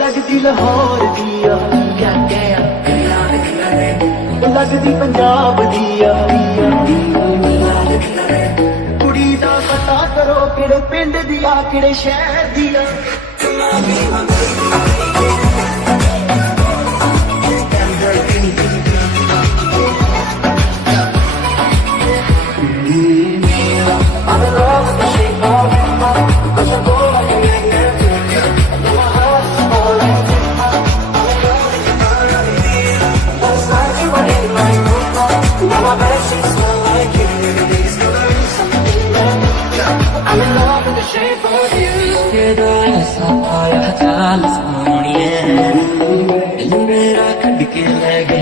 लगदी लाहौर दिया क्या क्या लगदी पंजाब दिया कुड़ी दा पता करो किड़े पिंड दिया किड़े शहर दिया I'm in love with the shape of you. Queda esa paya chala sonia. El mera khad ke le gayi.